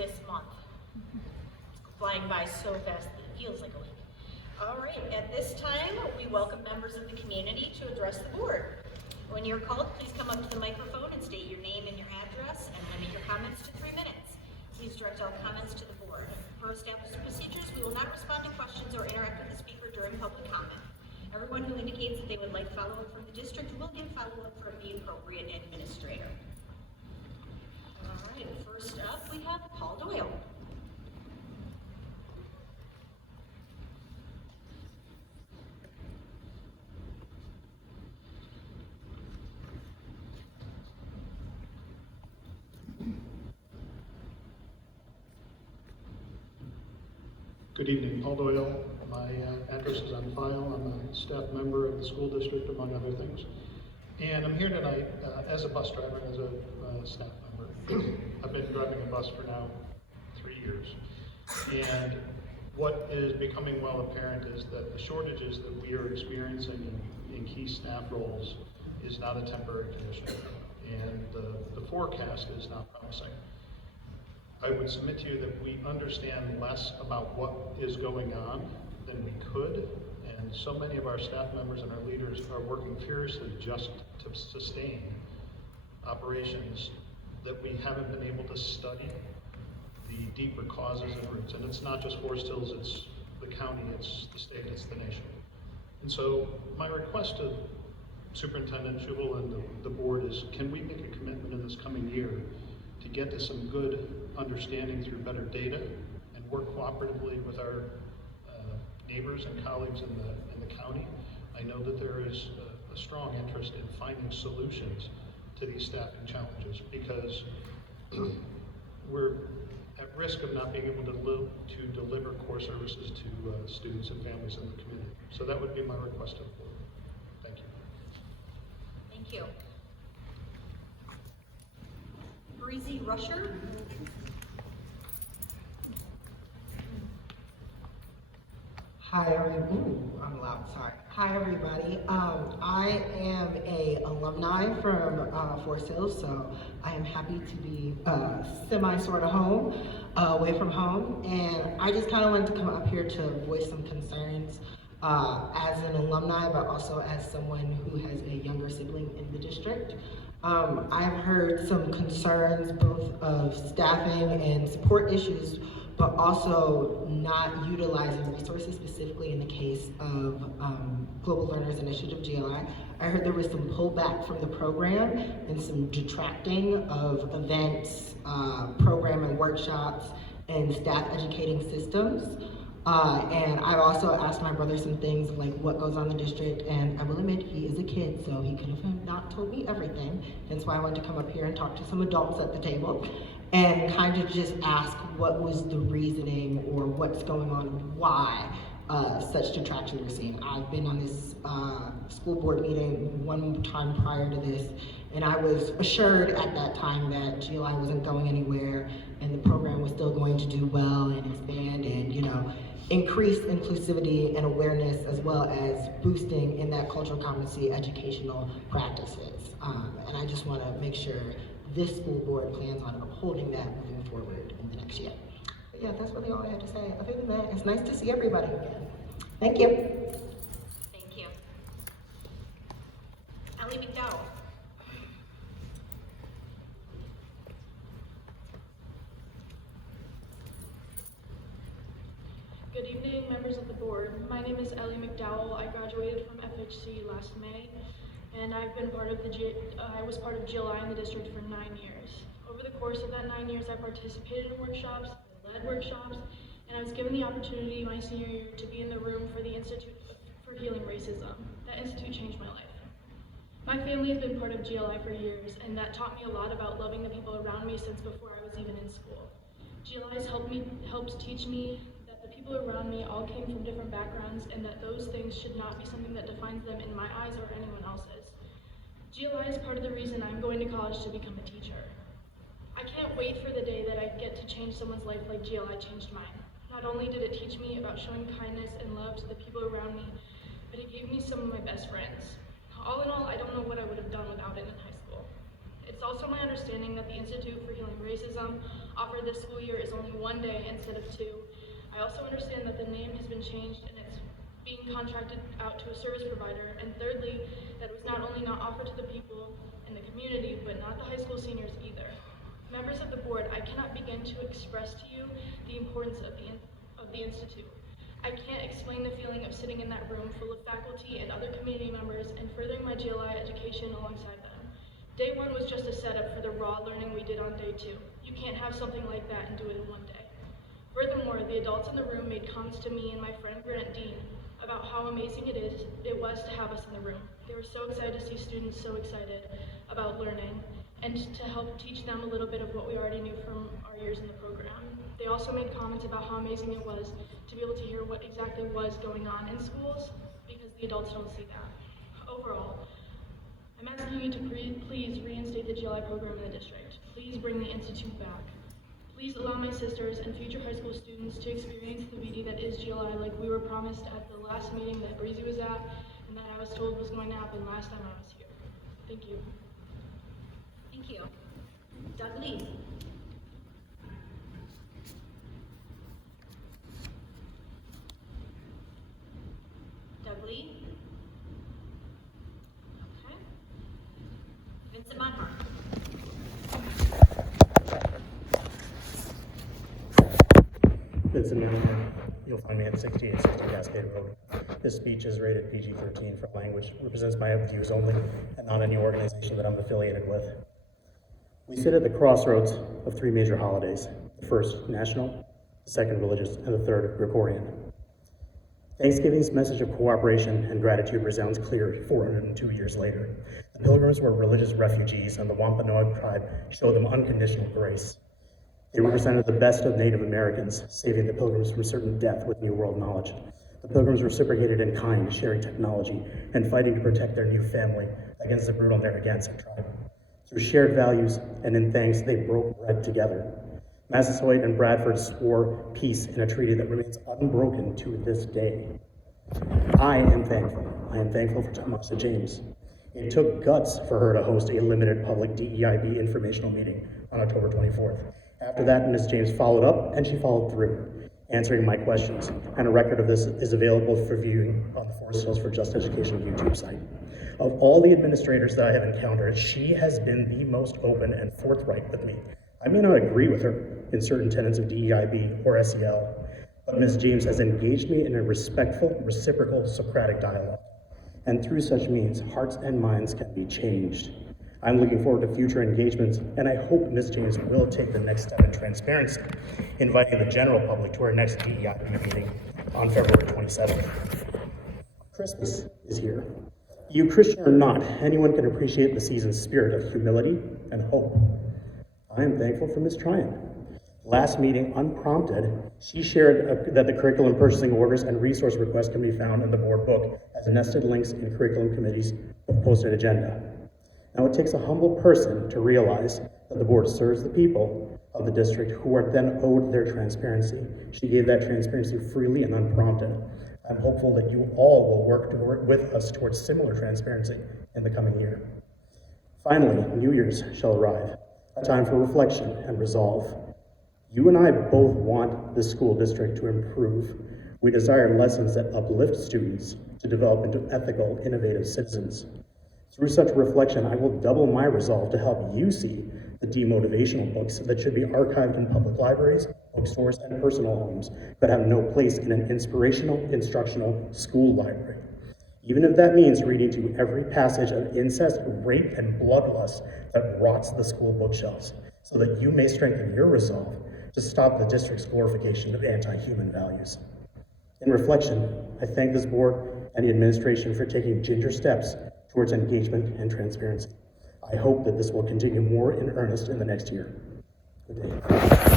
this month. It's flying by so fast that it feels like a week. All right, at this time, we welcome members of the community to address the board. When you're called, please come up to the microphone and state your name and your address, and limit your comments to 3 minutes. Please direct all comments to the board. Per established procedures, we will not respond to questions or interact with the speaker during public comment. Everyone who indicates that they would like follow-up from the district will get follow-up from the appropriate administrator. All right, first up, we have Paul Doyle. Good evening, Paul Doyle. My address is on file. I'm a staff member of the school district, among other things. And I'm here tonight as a bus driver, as a staff member. I've been driving a bus for now 3 years. And what is becoming well apparent is that the shortages that we are experiencing in key staff roles is not a temporary condition. And the forecast is not promising. I would submit to you that we understand less about what is going on than we could, and so many of our staff members and our leaders are working furiously just to sustain operations that we haven't been able to study the deeper causes and roots. And it's not just Forest Hills, it's the county, it's the state, it's the nation. And so my request to Superintendent Schubel and the board is, can we make a commitment in this coming year to get to some good understanding through better data and work cooperatively with our neighbors and colleagues in the county? I know that there is a strong interest in finding solutions to these staffing challenges, because we're at risk of not being able to deliver core services to students and families in the community. So that would be my request to the board. Thank you. Thank you. Breezy Rusher. Hi, everybody. I'm loud, sorry. Hi, everybody. I am a alumni from Forest Hills, so I am happy to be sort of home, away from home. And I just kind of wanted to come up here to voice some concerns as an alumni, but also as someone who has a younger sibling in the district. I've heard some concerns both of staffing and support issues, but also not utilizing resources, specifically in the case of Global Learners Initiative, GLI. I heard there was some pullback from the program and some detracting of events, program and workshops, and staff educating systems. And I've also asked my brother some things like what goes on in the district, and I will admit he is a kid, so he could have not told me everything. Hence why I wanted to come up here and talk to some adults at the table and kind of just ask what was the reasoning or what's going on, why such detraction we're seeing. I've been on this school board meeting one time prior to this, and I was assured at that time that GLI wasn't going anywhere and the program was still going to do well and expand and, you know, increase inclusivity and awareness, as well as boosting in that cultural competency educational practices. And I just want to make sure this school board plans on upholding that moving forward in the next year. But yeah, that's really all I have to say. Other than that, it's nice to see everybody again. Thank you. Thank you. Ellie McDowell. Good evening, members of the board. My name is Ellie McDowell. I graduated from FHC last May, and I've been part of I was part of GLI in the district for 9 years. Over the course of that 9 years, I participated in workshops, led workshops, and I was given the opportunity my senior year to be in the room for the Institute for Healing Racism. That institute changed my life. My family has been part of GLI for years, and that taught me a lot about loving the people around me since before I was even in school. GLI has helped teach me that the people around me all came from different backgrounds, and that those things should not be something that defines them in my eyes or anyone else's. GLI is part of the reason I'm going to college to become a teacher. I can't wait for the day that I get to change someone's life like GLI changed mine. Not only did it teach me about showing kindness and love to the people around me, but it gave me some of my best friends. All in all, I don't know what I would have done without it in high school. It's also my understanding that the Institute for Healing Racism offered this school year is only 1 day instead of 2. I also understand that the name has been changed and it's being contracted out to a service provider. And thirdly, that it was not only not offered to the people in the community, but not the high school seniors either. Members of the board, I cannot begin to express to you the importance of the Institute. I can't explain the feeling of sitting in that room full of faculty and other community members and furthering my GLI education alongside them. Day 1 was just a setup for the raw learning we did on day 2. You can't have something like that and do it in 1 day. Furthermore, the adults in the room made comments to me and my friend Grant Dean about how amazing it was to have us in the room. They were so excited to see students so excited about learning and to help teach them a little bit of what we already knew from our years in the program. They also made comments about how amazing it was to be able to hear what exactly was going on in schools because the adults don't see that. Overall, I'm asking you to please reinstate the GLI program in the district. Please bring the Institute back. Please allow my sisters and future high school students to experience the beauty that is GLI like we were promised at the last meeting that Breezy was at and that I was told was going to happen last time I was here. Thank you. Thank you. Doug Lee. Doug Lee. Okay. Vincent Monmar. Vincent Monmar. You'll find me at 6860 Cascade Road. This speech is rated PG-13 for language, represents my views only, and not any organization that I'm affiliated with. We sit at the crossroads of 3 major holidays: the first, national, the second, religious, and the third, Gregorian. Thanksgiving's message of cooperation and gratitude resounds clear 402 years later. The Pilgrims were religious refugees, and the Wampanoag tribe showed them unconditional grace. They represented the best of Native Americans, saving the Pilgrims from certain death with New World knowledge. The Pilgrims reciprocated in kind, sharing technology, and fighting to protect their new family against the brutal Narragansett tribe. Through shared values and in thanks, they broke bread together. Massasoit and Bradford swore peace in a treaty that remains unbroken to this day. I am thankful. I am thankful for Thomas James. It took guts for her to host a limited public DEIB informational meeting on October 24th. After that, Ms. James followed up, and she followed through, answering my questions, and a record of this is available for viewing on the Forest Hills for Just Education YouTube site. Of all the administrators that I have encountered, she has been the most open and forthright with me. I may not agree with her in certain tenets of DEIB or SEL, but Ms. James has engaged me in a respectful, reciprocal, Socratic dialogue. And through such means, hearts and minds can be changed. I'm looking forward to future engagements, and I hope Ms. James will take the next step in transparency, inviting the general public to our next DEIB meeting on February 27th. Christmas is here. You Christian or not, anyone can appreciate the season's spirit of humility and hope. I am thankful for Ms. Tryon. Last meeting, unprompted, she shared that the curriculum purchasing orders and resource requests can be found in the board book as nested links in curriculum committee's posted agenda. Now, it takes a humble person to realize that the board serves the people of the district who are then owed their transparency. She gave that transparency freely and unprompted. I'm hopeful that you all will work with us towards similar transparency in the coming year. Finally, New Year's shall arrive, a time for reflection and resolve. You and I both want the school district to improve. We desire lessons that uplift students to develop into ethical, innovative citizens. Through such reflection, I will double my resolve to help you see the demotivational books that should be archived in public libraries, bookstores, and personal homes, but have no place in an inspirational, instructional school library. Even if that means reading to every passage of incest, rape, and bloodlust that rots the school bookshelves, so that you may strengthen your resolve to stop the district's glorification of anti-human values. In reflection, I thank this board and the administration for taking ginger steps towards engagement and transparency. I hope that this will continue more in earnest in the next year. Good day.